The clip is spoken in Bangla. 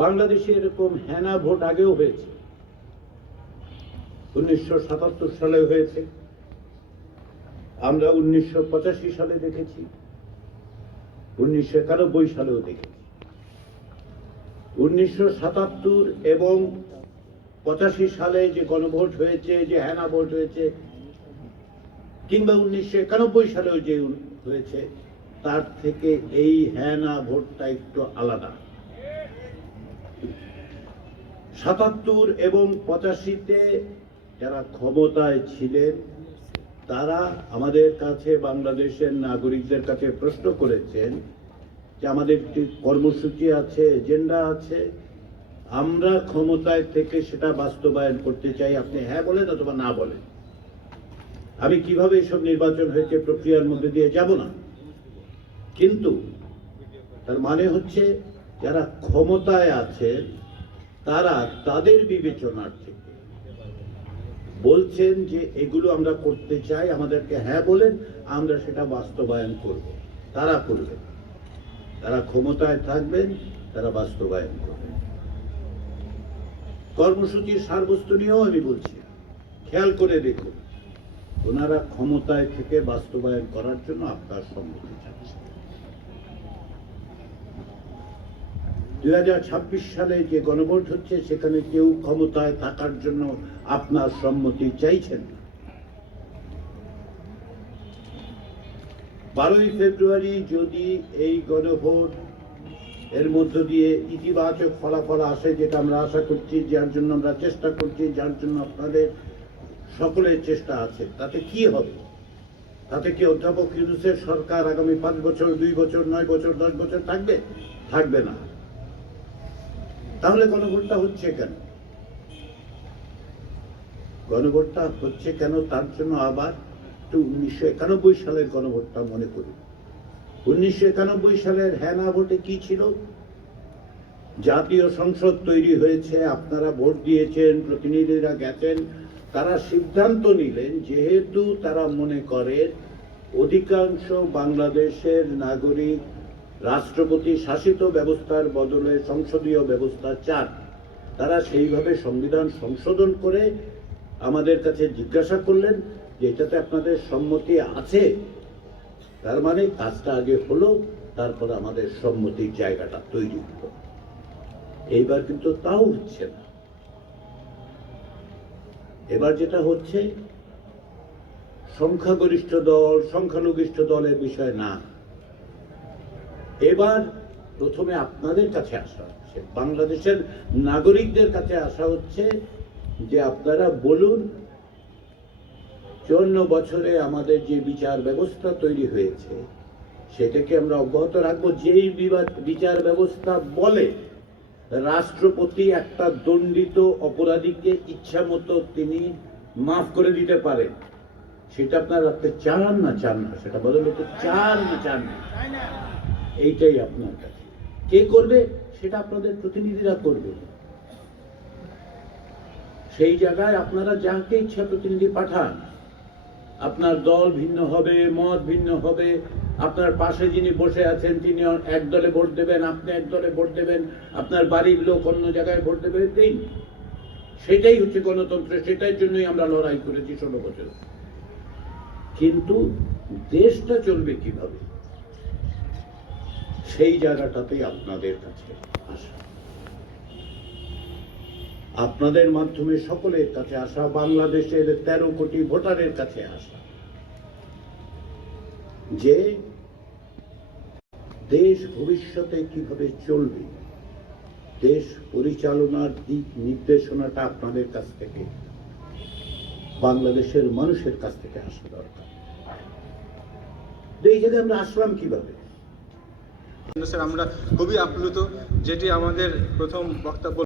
বাংলাদেশে এরকম হেনা ভোট আগেও হয়েছে, 1977 সালে হয়েছে, আমরা 1985 সালে দেখেছি, 1991 সালেও দেখেছি। 1977 এবং 85 সালে যে গণভোট হয়েছে, যে হেনা ভোট হয়েছে, কিংবা 1991 সালেও যে হয়েছে, তার থেকে এই হেনা ভোটটা একটু আলাদা। 77 এবং 85-তে যারা ক্ষমতায় ছিলেন তারা আমাদের কাছে, বাংলাদেশের নাগরিকদের কাছে প্রশ্ন করেছেন যে আমাদের একটি কর্মসূচি আছে, এজেন্ডা আছে, আমরা ক্ষমতায় থেকে সেটা বাস্তবায়ন করতে চাই, আপনি হ্যাঁ বলেন অথবা না বলেন। আমি কিভাবে এসব নির্বাচন হয়েছে প্রক্রিয়ার মধ্যে দিয়ে যাব না, কিন্তু তার মানে হচ্ছে যারা ক্ষমতায় আছে তারা তাদের বিবেচনার থেকে বলছেন যে এগুলো আমরা করতে চাই, আমাদেরকে হ্যাঁ বলেন, আমরা সেটা বাস্তবায়ন করব। তারা করবেন, তারা ক্ষমতায় থাকবেন, তারা বাস্তবায়ন করবেন। কর্মসূচির সারবস্তু নিয়েও আমি বলছি, খেয়াল করে দেখুন, ওনারা ক্ষমতায় থেকে বাস্তবায়ন করার জন্য আপনার সম্মতি চাচ্ছেন। 2026 সালে যে গণভোট হচ্ছে সেখানে কেউ ক্ষমতায় থাকার জন্য আপনার সম্মতি চাইছেন না। 12ই ফেব্রুয়ারি যদি এই গণভোট এর মধ্য দিয়ে ইতিবাচক ফলাফল আসে, যেটা আমরা আশা করছি, যার জন্য আমরা চেষ্টা করছি, যার জন্য আপনাদের সকলের চেষ্টা আছে, তাতে কি হবে? তাতে কি অধ্যাপক ইউনূসের সরকার আগামী 5 বছর, 2 বছর, 9 বছর, 10 বছর থাকবে? থাকবে না। তাহলে গণভোটটা হচ্ছে কেন? গণভোটটা হচ্ছে কেন তার জন্য আবার একটু 1991 সালের গণভোটটা মনে করি। 1991 সালের হেনা ভোটে কি ছিল? জাতীয় সংসদ তৈরি হয়েছে, আপনারা ভোট দিয়েছেন, প্রতিনিধিরা গেছেন, তারা সিদ্ধান্ত নিলেন যেহেতু তারা মনে করে অধিকাংশ বাংলাদেশের নাগরিক রাষ্ট্রপতি শাসিত ব্যবস্থার বদলে সংসদীয় ব্যবস্থা চান, তারা সেইভাবে সংবিধান সংশোধন করে আমাদের কাছে জিজ্ঞাসা করলেন যে এটাতে আপনাদের সম্মতি আছে। তার মানে কাজটা আগে হলো, তারপর আমাদের সম্মতির জায়গাটা তৈরি হলো। এইবার কিন্তু তাও হচ্ছে না। এবার যেটা হচ্ছে, সংখ্যাগরিষ্ঠ দল সংখ্যালঘিষ্ঠ দলের বিষয় না, এবার প্রথমে আপনাদের কাছে আসা হচ্ছে, বাংলাদেশের নাগরিকদের কাছে আসা হচ্ছে যে আপনারা বলুন 54 বছরে আমাদের যে বিচার ব্যবস্থা তৈরি হয়েছে সেটাকে আমরা অব্যাহত রাখবো। যেই বিচার ব্যবস্থা বলে রাষ্ট্রপতি একটা দণ্ডিত অপরাধীকে ইচ্ছা মতো তিনি মাফ করে দিতে পারেন, সেটা আপনারা রাখতে চান না চান না? সেটা বদলে তো চান না চান না? এইটাই আপনার কাছে। কে করবে? সেটা আপনাদের প্রতিনিধিরা করবে। সেই জায়গায় আপনারা যাকে ইচ্ছা প্রতিনিধি পাঠান, আপনার দল ভিন্ন হবে, মত ভিন্ন হবে, আপনার পাশে যিনি বসে আছেন তিনি এক দলে ভোট দেবেন, আপনি এক দলে ভোট দেবেন, আপনার বাড়ির লোক অন্য জায়গায় ভোট দেবে, দিন। সেটাই হচ্ছে গণতন্ত্র, সেটার জন্যই আমরা লড়াই করেছি 16 বছর। কিন্তু দেশটা চলবে কিভাবে, সেই জায়গাটাতেই আপনাদের কাছে আসা, আপনাদের মাধ্যমে সকলের কাছে আসা, বাংলাদেশের 13 কোটি ভোটারের কাছে আসা, যে দেশ ভবিষ্যতে কিভাবে চলবে, দেশ পরিচালনার দিক নির্দেশনাটা আপনাদের কাছ থেকে, বাংলাদেশের মানুষের কাছ থেকে আসা দরকার। এই জায়গায় আমরা আসলাম কিভাবে? আমরা খুবই আপ্লুত, যেটি আমাদের প্রথম বক্তব্য।